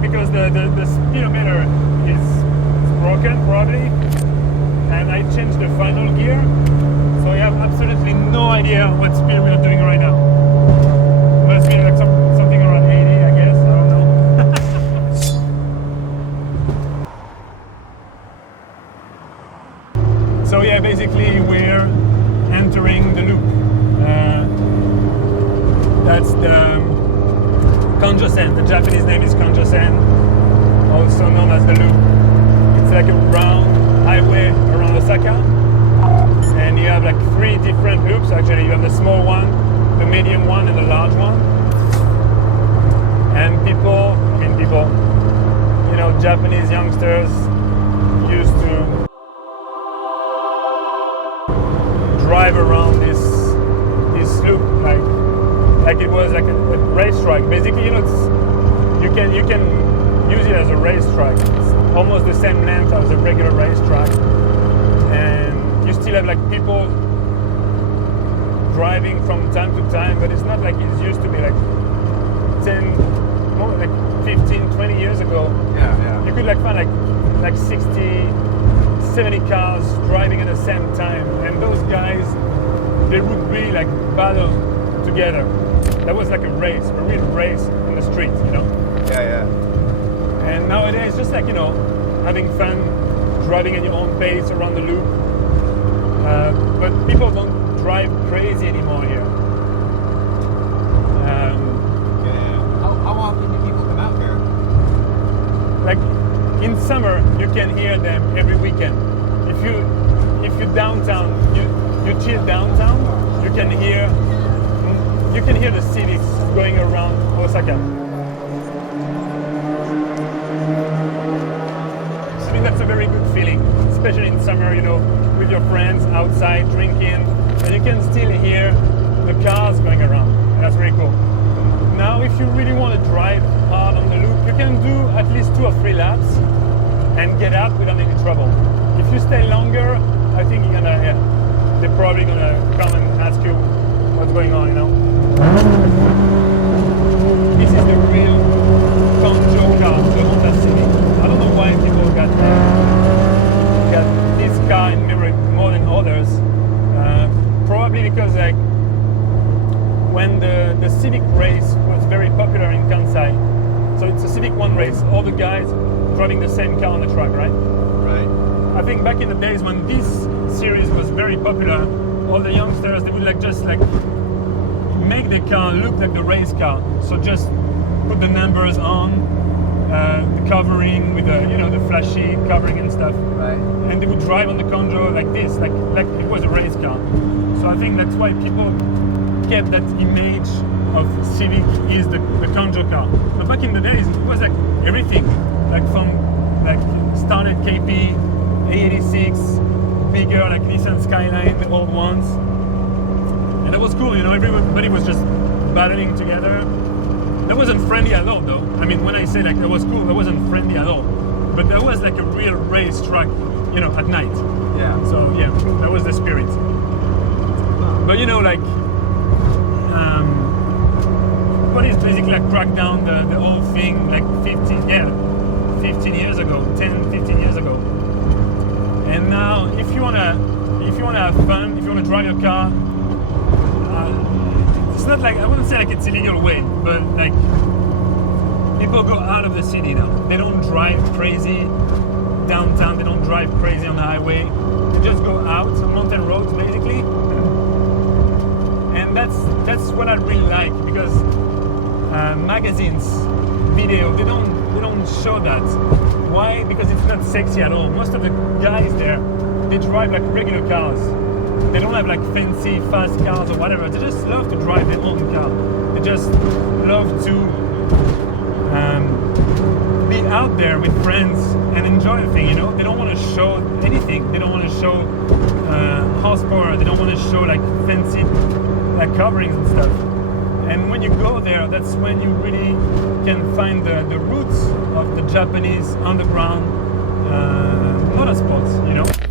Because the speedometer is broken probably, and I changed the final gear, so I have absolutely no idea what speed we are doing right now. Must be like something around 80, I guess. I don't know. So yeah, basically we're entering the loop. That's the Kanjo-sen. The Japanese name is Kanjo-sen, also known as the loop. It's like a round highway around Osaka, and you have like 3 different loops. Actually, you have the small one, the medium one, and the large one. And people, you know, Japanese youngsters used to drive around this loop like it was like a racetrack. Basically, you know, you can use it as a racetrack. It's almost the same length as a regular racetrack, and you still have like people driving from time to time, but it's not like it used to be like 15, 20 years ago. Yeah. You could like find like 60, 70 cars driving at the same time, and those guys, they would be like battle together. That was like a race, a real race on the street, you know? Yeah. And nowadays, just like, you know, having fun, driving at your own pace around the loop. But people don't drive crazy anymore here. How often do people come out here? Like in summer, you can hear them every weekend. If you downtown, you chill downtown, you can hear the cities going around Osaka. So I think that's a very good feeling, especially in summer, you know, with your friends outside drinking, and you can still hear the cars going around. And that's very cool. Now, if you really want to drive hard on the loop, you can do at least 2 or 3 laps and get out without any trouble. If you stay longer, I think they're probably gonna come and ask you what's going on, you know. This is the real Kanjo car, the Honda Civic. I don't know why people got this car in memory more than others. Probably because like when the Civic race was very popular in Kansai, so it's a Civic 1 race, all the guys driving the same car on the track, right? Right. I think back in the days when this series was very popular, all the youngsters, they would just make the car look like the race car. So just put the numbers on, the covering with the flashy covering and stuff. Right. And they would drive on the Kanjo like this, like it was a race car. So I think that's why people kept that image of Civic is the Kanjo car. But back in the days, it was like everything, like from started KP, A86, bigger like Nissan Skyline, the old ones. And that was cool, you know, everybody was just battling together. That wasn't friendly at all though. I mean, when I say like that was cool, that wasn't friendly at all. But that was like a real race track, you know, at night. Yeah. So yeah, that was the spirit. But you know, like, police basically like cracked down the whole thing like 15 years ago, 10, 15 years ago. And now, if you wanna have fun, if you wanna drive your car, it's not like, I wouldn't say like it's illegal way, but like people go out of the city now. They don't drive crazy downtown. They don't drive crazy on the highway. They just go out on mountain roads basically. And that's what I really like, because magazines, video, they don't show that. Why? Because it's not sexy at all. Most of the guys there, they drive like regular cars. They don't have like fancy fast cars or whatever. They just love to drive their own car. They just love to be out there with friends and enjoy the thing, you know. They don't want to show anything. They don't want to show horsepower. They don't want to show like fancy like coverings and stuff. And when you go there, that's when you really can find the roots of the Japanese underground motorsports, you know.